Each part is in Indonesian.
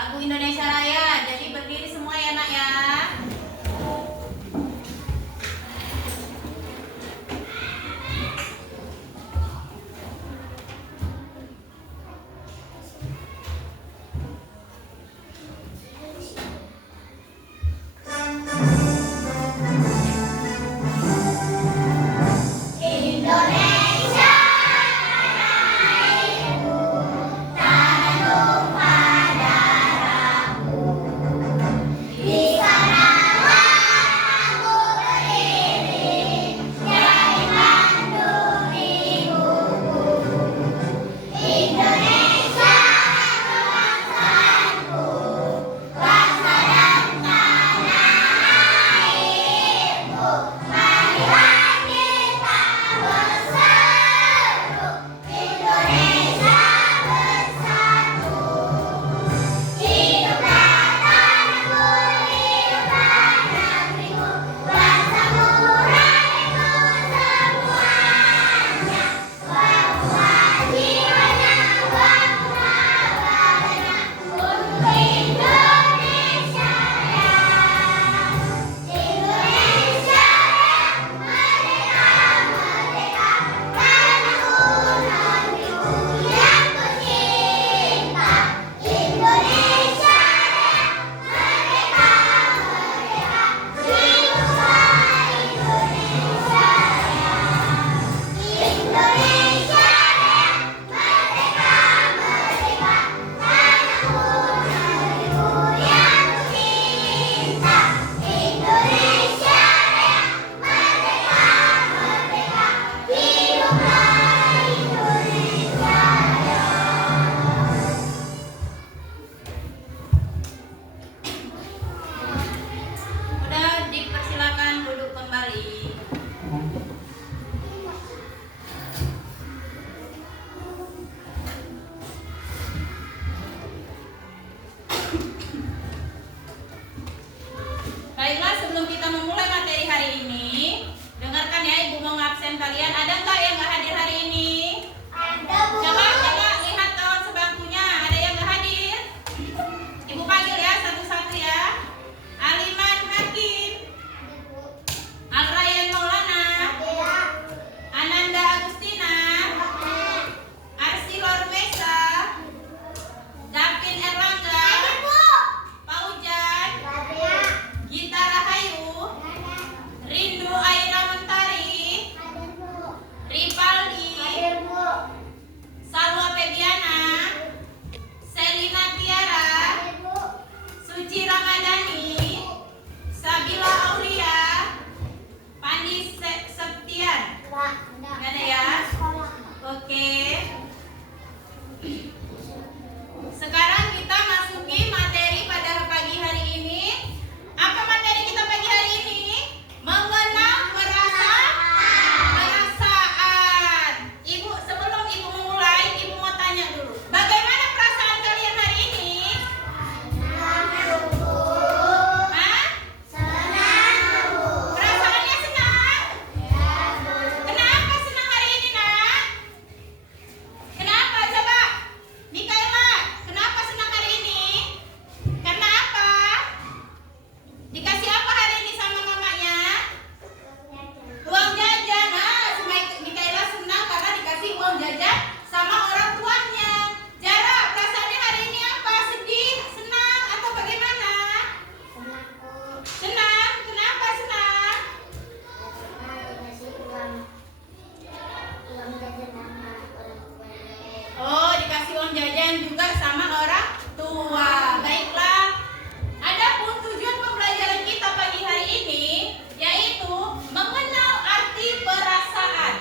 Lagu Indonesia Raya. Jadi berdiri semua ya nak ya. Baiklah, sebelum kita memulai materi hari ini, dengarkan ya, Ibu mau ngabsen kalian. Ada nggak yang nggak hadir hari ini? Ada, Bu. Coba lihat kawan sebangkunya, ada yang nggak hadir? Ibu panggil ya satu-satu ya. Aliman Hakim, Alrayan Maulana, Ananda Agustina, Arsilor Mesa, Davin Erlangga, Paujan, Gita Rahayu, Rindu Aira Mentari, Ripaldi, Salwa Febiana, Selina Tiara, Suci Ramadhani, Sabila Aulia, Pandi Septian. Nggak ada ya? Oke. Sekarang kita masuki materi pada pagi hari ini. Apa materi kita pagi hari ini? Mengenal perasaan. Ibu, sebelum Ibu memulai, Ibu mau tanya dulu. Bagaimana perasaan kalian hari ini? Hah? Perasaannya senang? Kenapa senang hari ini, nak? Kenapa? Coba. Mikaela, kenapa senang hari ini? Karena apa? Dikasih apa hari ini sama mamanya? Uang jajan. Mikaela senang karena dikasih uang jajan sama orang tuanya. Jara, perasaannya hari ini apa? Sedih, senang, atau bagaimana? Senang. Kenapa senang? Oh, dikasih uang jajan juga sama orang tua. Baiklah. Adapun tujuan pembelajaran kita pagi hari ini yaitu mengenal arti perasaan.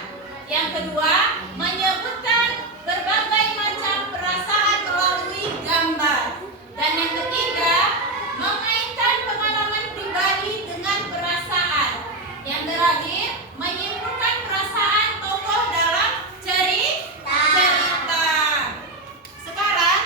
Yang kedua, menyebutkan berbagai macam perasaan melalui gambar. Dan yang ketiga, mengaitkan pengalaman pribadi dengan perasaan. Yang terakhir, menyimpulkan perasaan tokoh dalam cerita. Sekarang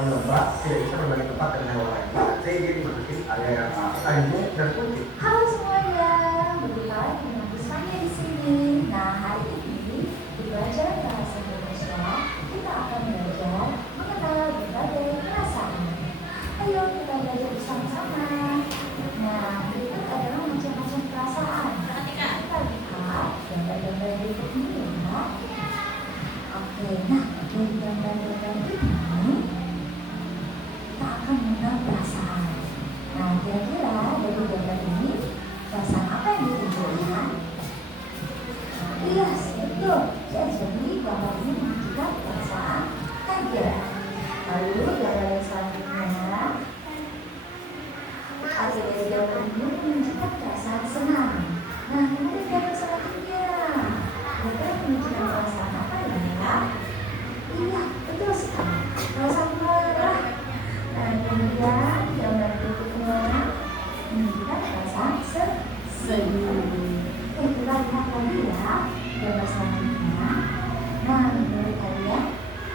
hewan lembah tidak bisa berbagi tempat dengan hewan lain. Jadi dia dimasukin area yang airnya dan kunci. Halo semuanya, berjumpa lagi dengan Busmania di sini. Nah, hari ini di pelajaran bahasa Indonesia kita akan belajar mengenal berbagai perasaan. Ayo kita belajar bersama-sama. Nah, berikut adalah macam-macam perasaan. Kita lihat gambar-gambar berikut ini ya. Oke, nah dari gambar-gambar ini kita akan mengenal perasaan. Nah, kira-kira dari gambar ini perasaan apa yang ditunjukkan? Iya, betul. Jadi gambar ini menunjukkan perasaan kaget. Lalu gambar yang selanjutnya, hasil dari gambar ini menunjukkan perasaan senang. Nah, kemudian gambar selanjutnya, gambar menunjukkan perasaan apa ya? Iya, betul sekali. Perasaan marah. Nah, kemudian gambar berikutnya menunjukkan perasaan sedih. Kita lihat lagi ya gambar selanjutnya. Nah, menurut kalian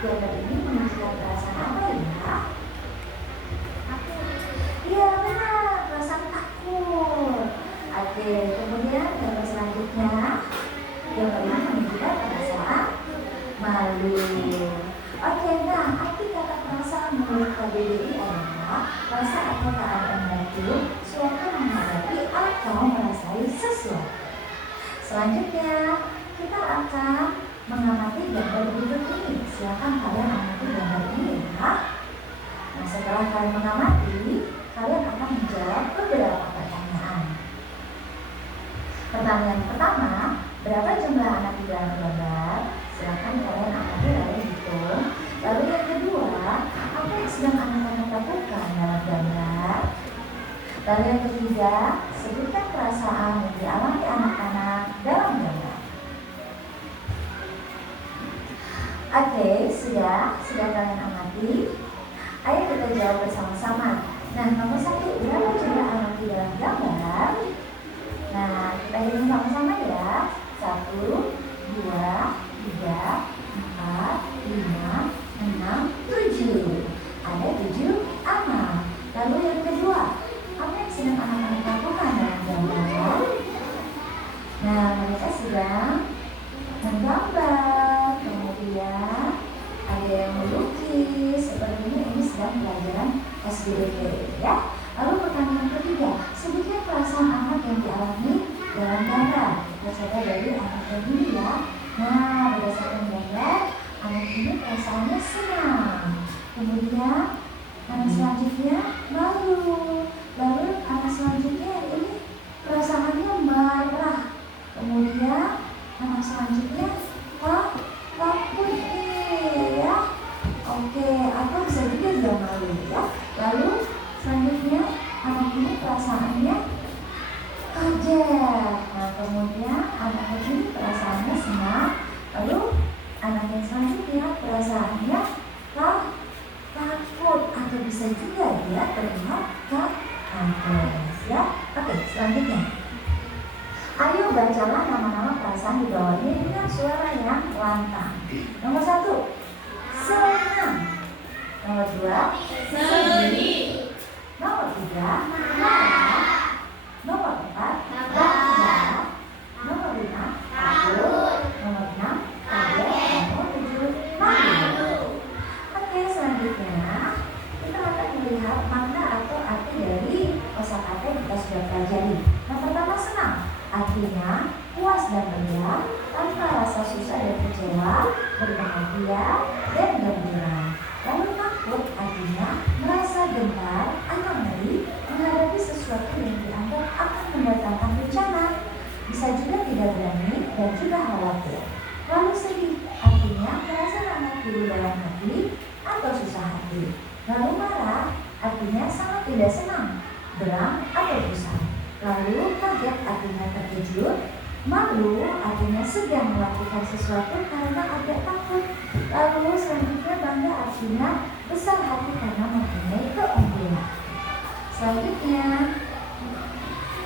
gambar ini menunjukkan perasaan apa ya? Iya, benar, perasaan takut. Oke, kemudian gambar selanjutnya, gambar ini menunjukkan perasaan malu. Oke, nah arti kata perasaan menurut KBBI adalah rasa atau keadaan batin suatu menghadapi atau merasai sesuatu. Selanjutnya, kita akan mengamati gambar berikut ini. Silakan kalian amati gambar ini ya. Nah, setelah kalian mengamati, kalian akan menjawab beberapa pertanyaan. Pertanyaan pertama, berapa jumlah anak di dalam gambar? Silakan kalian amati lalu hitung. Lalu yang kedua, apa yang sedang anak-anak lakukan dalam gambar? Lalu yang ketiga, sebutkan perasaan yang dialami anak-anak dalam gambar. Oke, sudah kalian amati. Ayo kita jawab bersama-sama. Nah, nomor 1, berapa jumlah anak di dalam gambar? Nah, kita hitung sama-sama ya. 1, 2, 3, 4, 5, 6, 7. Ada 7 anak. Lalu yang kedua, apa yang sedang anak-anak lakukan dalam gambar? Nah, mereka sedang menggambar, kemudian ada yang melukis. Sepertinya ini sedang pelajaran SBDP ya. Lalu pertanyaan ketiga, sebutkan perasaan anak yang dialami dalam gambar. Kita coba dari anak yang ini ya. Nah, berdasarkan gambar, anak ini perasaannya senang. Kemudian anak selanjutnya malu. Lalu anak selanjutnya ini perasaannya marah. Kemudian anak selanjutnya takut nih ya. Oke, atau bisa juga dia malu ya. Lalu selanjutnya anak ini perasaannya kaget. Nah, kemudian anak ini perasaannya senang. Lalu anak yang selanjutnya perasaannya takut, atau bisa juga dia terlihat kaget ya. Oke, selanjutnya, ayo bacalah nama-nama perasaan di bawah ini dengan suara yang lantang. Nomor 1, senang. Nomor 2, sedih. Nomor 3, marah. Nomor 4, bangga. Nomor 5, takut. Nomor 6, kaget. Nomor 7, malu. Oke, selanjutnya kita akan melihat makna atau arti dari kosakata yang kita sudah pelajari. Yang pertama, senang, artinya puas dan lega tanpa rasa susah dan kecewa, berbahagia dan gembira. Lalu takut artinya merasa gentar atau ngeri menghadapi sesuatu yang dianggap akan mendatangkan bencana. Bisa juga tidak berani dan juga khawatir. Lalu sedih artinya merasa sangat diri dalam hati atau susah hati. Lalu marah artinya sangat tidak senang, geram atau gusar. Lalu kaget artinya terkejut. Malu artinya sedang melakukan sesuatu karena agak takut. Lalu selanjutnya bangga artinya besar hati karena mempunyai keunggulan. Selanjutnya,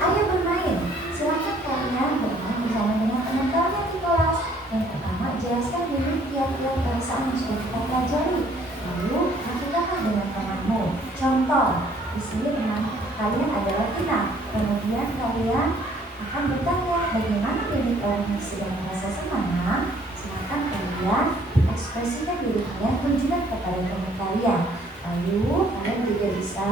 ayo bermain. Silakan kalian bermain bersama dengan teman-teman di kelas. Yang pertama, jelaskan dulu tiap-tiap perasaan yang sudah kita pelajari. Lalu lakukanlah dengan tenang. Kemudian kalian akan bertanya bagaimana diri kalian sedang merasa senang. Silakan kalian ekspresikan diri kalian tunjukkan kepada teman kalian. Lalu kalian juga bisa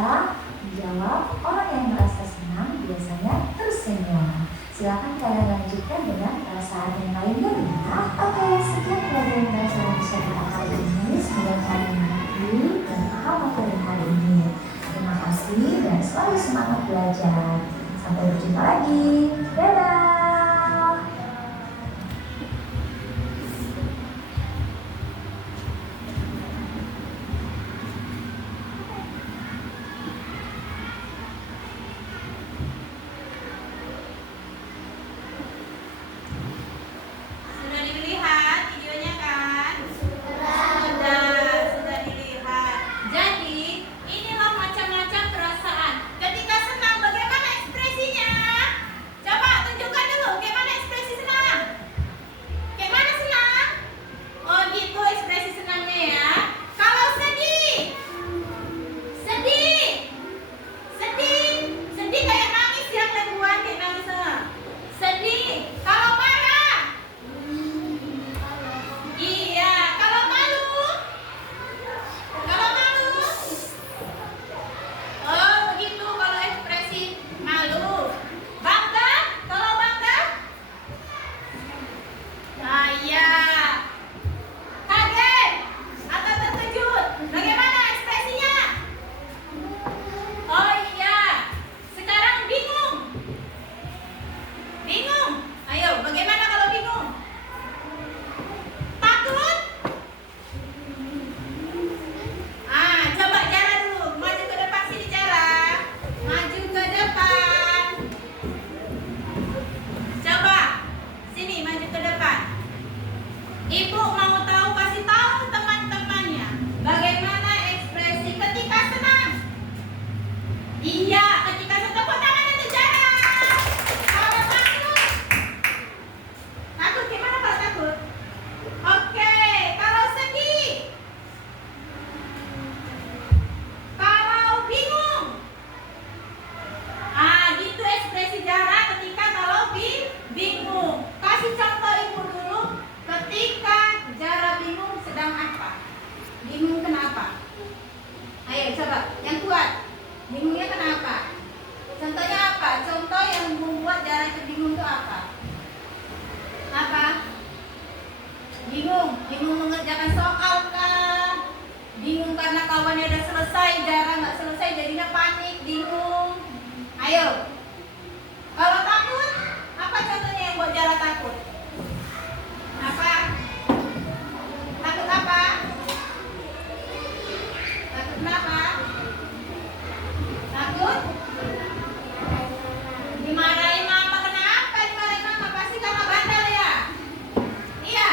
menjawab orang yang merasa senang biasanya tersenyum. Silakan kalian lanjutkan dengan perasaan yang lainnya ya. Oke, sekian pelajaran bahasa Indonesia kita kali ini. Semoga kalian mengerti dan paham materi hari ini. Terima kasih dan selalu semangat belajar. Sampai berjumpa lagi. Dadah. Sudah dilihat videonya kan? Sudah dilihat. Jadi, inilah macam-macam perasaan. Ketika senang, bagaimana ekspresinya? Coba tunjukkan dulu, bagaimana ekspresi senang? Bagaimana senang? Oh gitu ekspresi senangnya ya. Kalau sedih, sedih kayak nangis ya, keluar kayak nangis. Sedih. Kalau marah, iya. Kalau malu, oh begitu kalau ekspresi malu. Bangga, kalau bangga, nah iya. Kaget atau terkejut, bagaimana ekspresinya? Oh iya. Sekarang bingung. Ayo, bagaimana kalau bingung? Takut? Coba Jara dulu. Maju ke depan sini Jara. Maju ke depan. Coba. Sini maju ke depan. Ibu mau tahu, kasih tahu teman-temannya bagaimana ekspresi ketika senang. Iya, ketika senang. Tepuk tangan untuk Jara. Kalau takut gimana kalau takut? Oke, kalau sedih, kalau bingung, gitu ekspresi Jara ketika kalau bingung. Kasih contoh ibu dulu ketika Jara bingung sedang apa? Bingung kenapa? Ayo coba, yang kuat. Bingungnya kenapa? Contohnya apa? Contoh yang membuat Jara itu bingung itu apa? Apa? Bingung mengerjakan soal kah? Bingung karena kawannya udah selesai, Jara nggak selesai, jadinya panik, bingung. Ayo. Kalau takut, apa contohnya yang buat Jara takut? Apa? Takut apa? Takut kenapa? Takut? Dimarahin mama, kenapa dimarahin mama? Pasti karena bandel ya? Iya?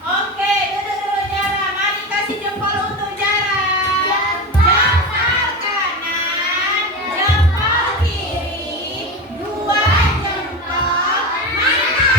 Oke, duduk dulu Jara. Mari kasih jempol untuk Jara. Jempol kanan, jempol kiri, dua jempol mana?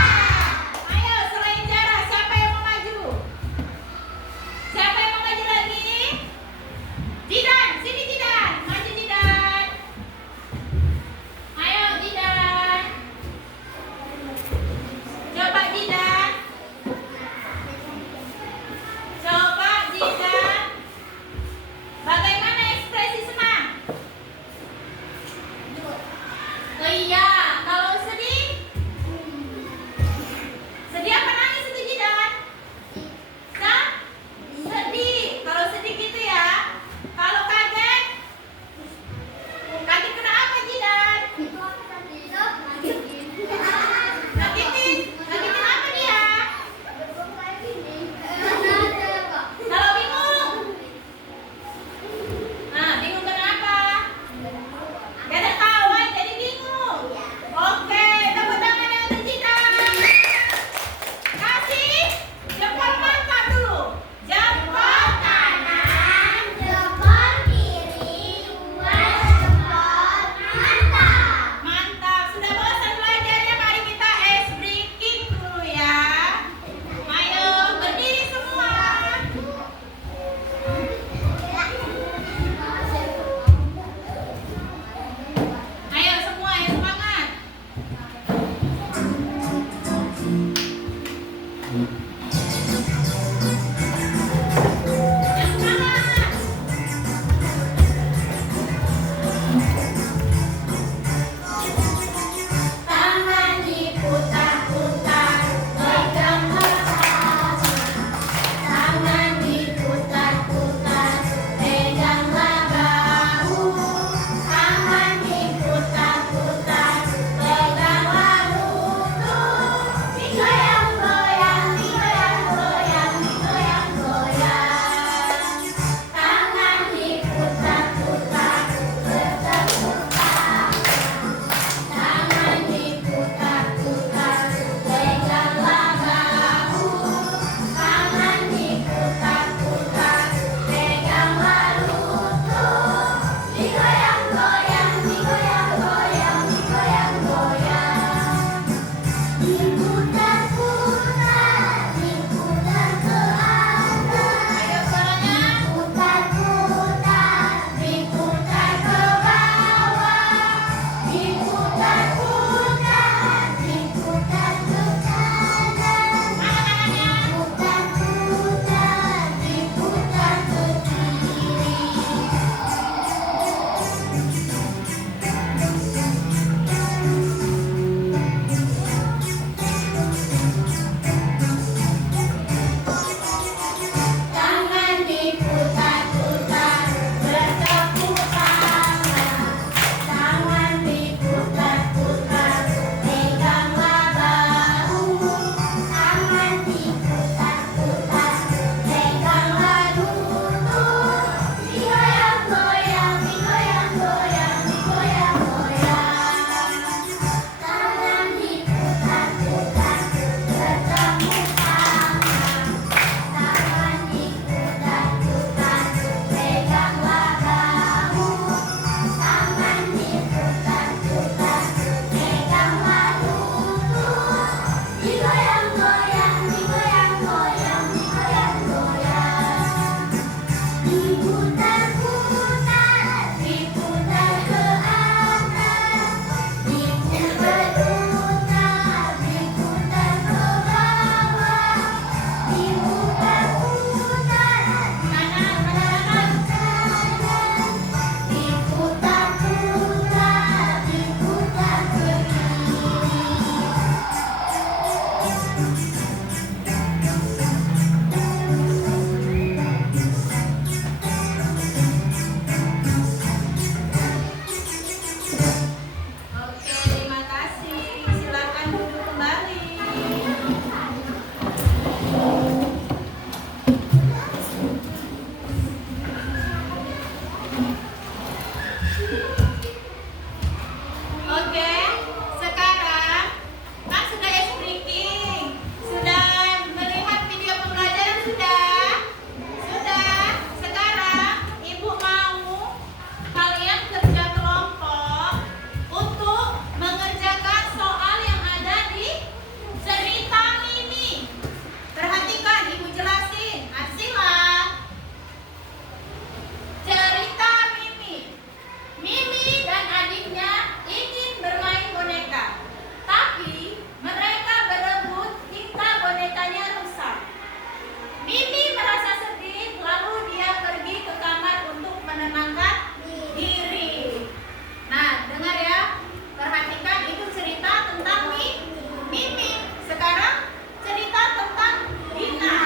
Oke, sekarang kan sudah speaking, sudah melihat video pembelajaran sudah. Sekarang ibu mau kalian kerja kelompok untuk mengerjakan soal yang ada di cerita Mimi. Perhatikan, ibu jelasin. Arsila. Cerita Mimi. Mimi dan adiknya ingin bermain boneka, tapi mereka berebut hingga bonekanya rusak. Mimi merasa sedih, lalu dia pergi ke kamar untuk menenangkan diri. Nah, dengar ya, perhatikan itu cerita tentang Mimi. Sekarang cerita tentang Dina.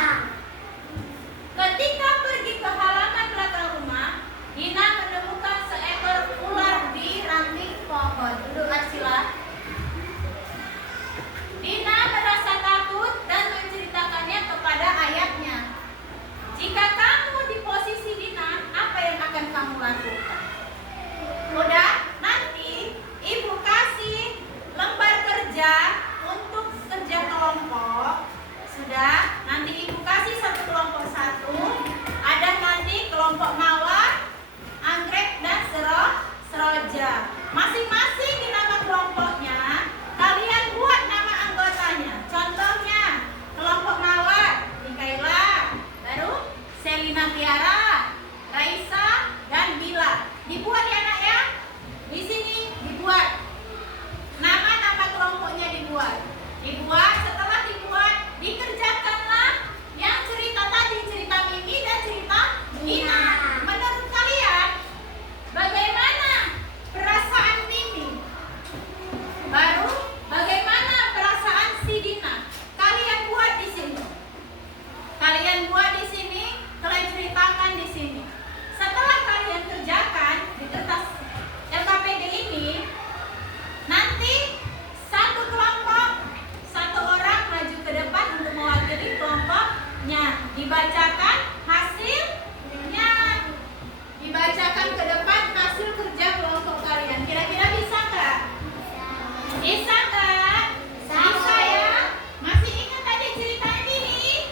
Ketika pergi ke halaman belakang rumah, Dina menemukan seekor ular di ranting pohon. Duduk Arsila. Dina merasa takut dan menceritakannya kepada ayahnya. Jika kamu di posisi Dina, apa yang akan kamu lakukan? Udah, nanti ibu kasih lembar kerja untuk kerja kelompok. Sudah, nanti ibu kasih satu kelompok satu. Ada nanti kelompok mawar, anggrek dan seroja. Masing-masing di nama kelompoknya kalian buat nama anggotanya. Contohnya kelompok mawar Mikaela, baru Selina Tiara, Raisa dan Bila. Dibuat ya anak ya. Di sini dibuat nama-nama kelompoknya dibuat. Setelah dibuat, dikerjakanlah yang cerita tadi, cerita Mimi dan cerita Dina. Menurut kalian bagaimana perasaan Mimi? Baru bagaimana perasaan si Dina? Kalian buat di sini. Kalian ceritakan di sini. Setelah kalian kerjakan di kertas LKPD ini, nanti satu kelompok, satu orang maju ke depan untuk mewakili kelompoknya. Dibacakan hasilnya. Dibacakan ke depan hasil kerja kelompok kalian. Kira-kira bisa nggak? Bisa nggak? Bisa ya? Masih ingat tadi cerita ini?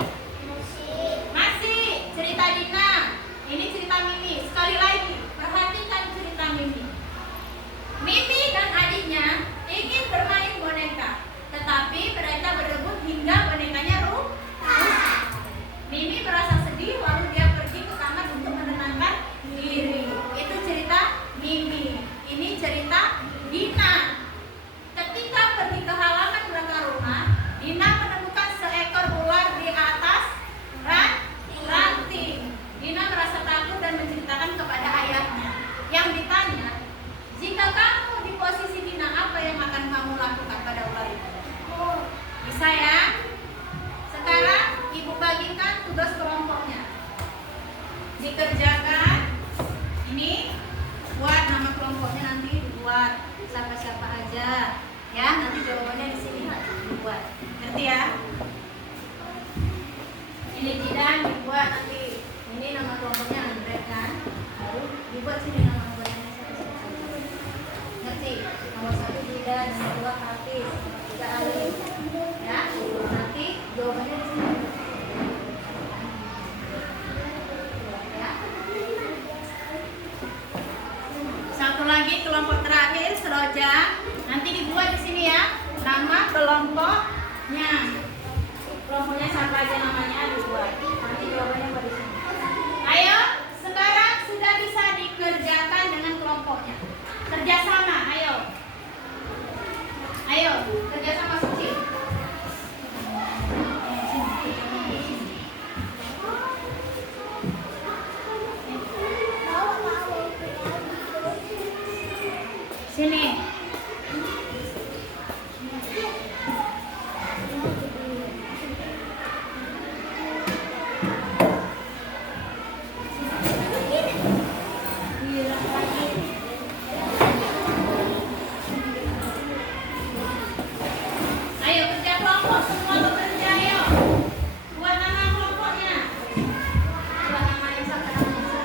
Masih. Cerita Dina. Ini cerita Mimi. Sekali lagi, perhatikan cerita Mimi. Mimi dan adiknya ingin bermain boneka, tetapi mereka berebut hingga bonekanya rusak. Mimi merasa sedih, lalu dia pergi ke kamar untuk menenangkan diri. Itu cerita Mimi. Ini cerita Dina. Ketika pergi ke halaman belakang rumah, Dina menemukan seekor ular di atas ranting. Dina merasa takut dan menceritakan kepada ayahnya. Yang ditanya, jika kamu di posisi Dina, apa yang akan kamu lakukan pada ular itu? Bisa ya? Sekarang ibu bagikan tugas kelompoknya. Dikerjakan. Ini buat nama kelompoknya, nanti dibuat siapa-siapa aja. Ya, nanti jawabannya di sini dibuat. Ngerti ya? Ini Jidan dibuat nanti. Ini nama kelompoknya Andrek kan? Baru dibuat sini nama kelompoknya siapa-siapa. Ngerti? Nomor 1 Jidan, nomor 2 Hafiz, nomor 3 Alif. Ya, nanti jawabannya di sini. Ya. Satu lagi kelompok terakhir Seroja. Nanti dibuat di sini ya. Nama kelompoknya. Kelompoknya siapa aja namanya dibuat. Nanti jawabannya buat di sini. Ayo, sekarang sudah bisa dikerjakan dengan kelompoknya. Kerjasama, ayo. Ayo, kerjasama Suci. Sini. Ayo kerja kelompok, semua bekerja ayo. Buat nama kelompoknya. Buat namanya siapa namanya?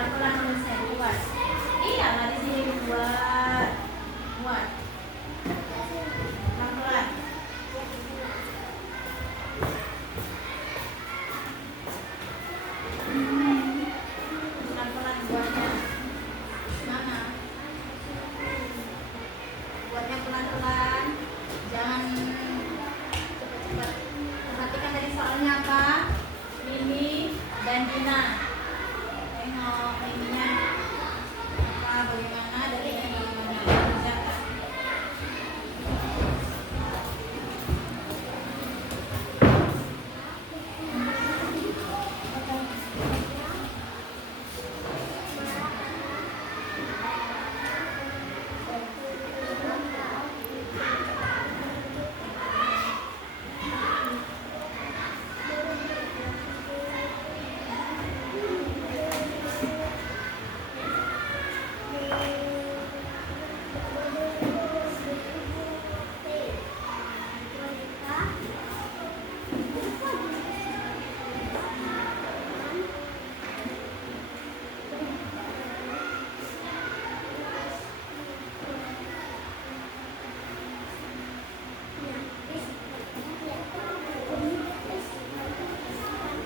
Pelan-pelan nulisnya, buat. Iya, lah di sini buat. Buat. Pelan-pelan. Pelan-pelan buatnya. Mana? Buatnya pelan-pelan. Jangan cepat-cepat. Perhatikan tadi soalnya apa? Mimi dan Dina. Tengok ininya apa, bagaimana, dari bagaimana kerjakan.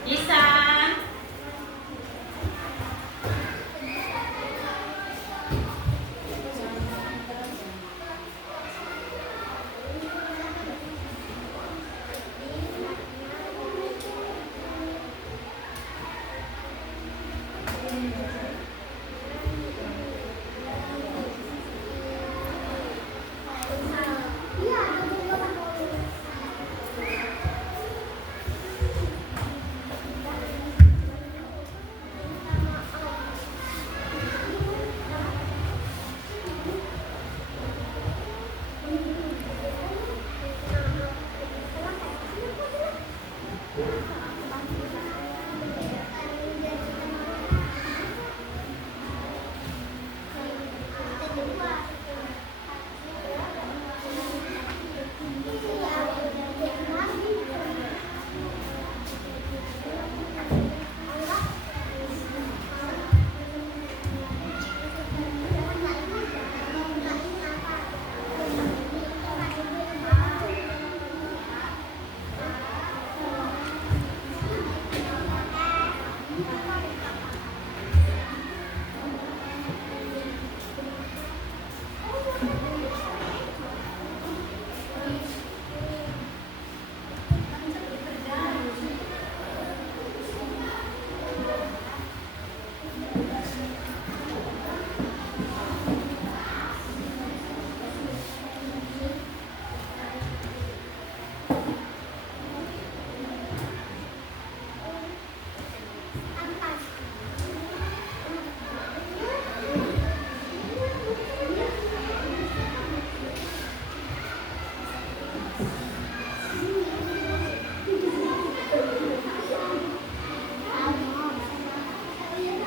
Bisa.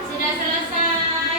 Sudah selesai.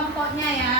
kelompoknya ya.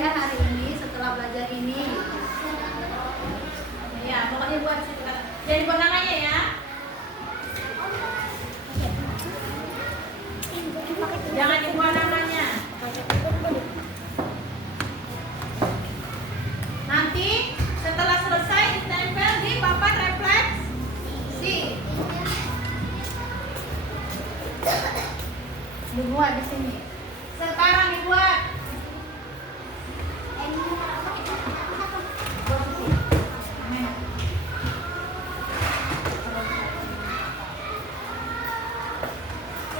ya hari ini setelah belajar ini. Ya, pokoknya buat situ. Jadi buat namanya ya. Jangan dibuat namanya. Nanti setelah selesai ditempel di papan refleksi. Dibuat di sini. Sekarang dibuat.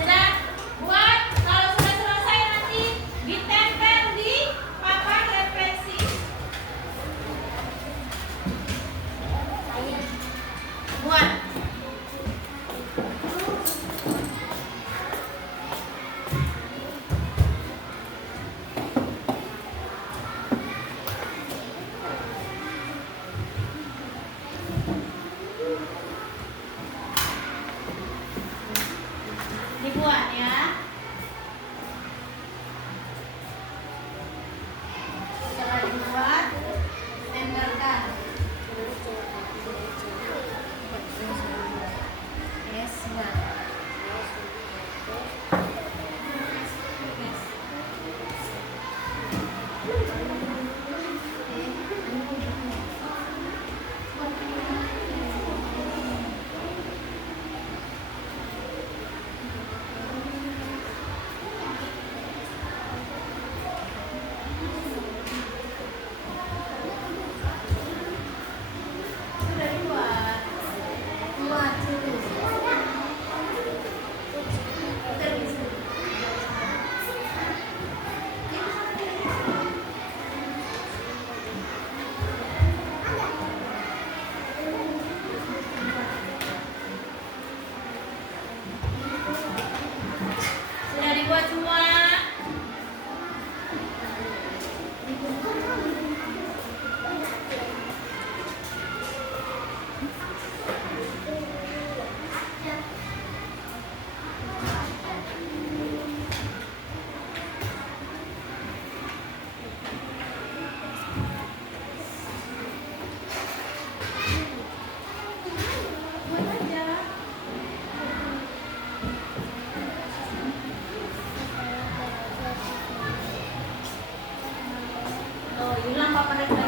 Sudah buat. Kalau sudah selesai nanti ditempel di papan refleksi. Buat. Dibuat ya. Setelah dibuat, tempelkan. Yes, buat. Sudah dibuat. Buat dulu. Terbisa. Sudah dibuat semua. Buat aja. Oh, hilang papan refleksi.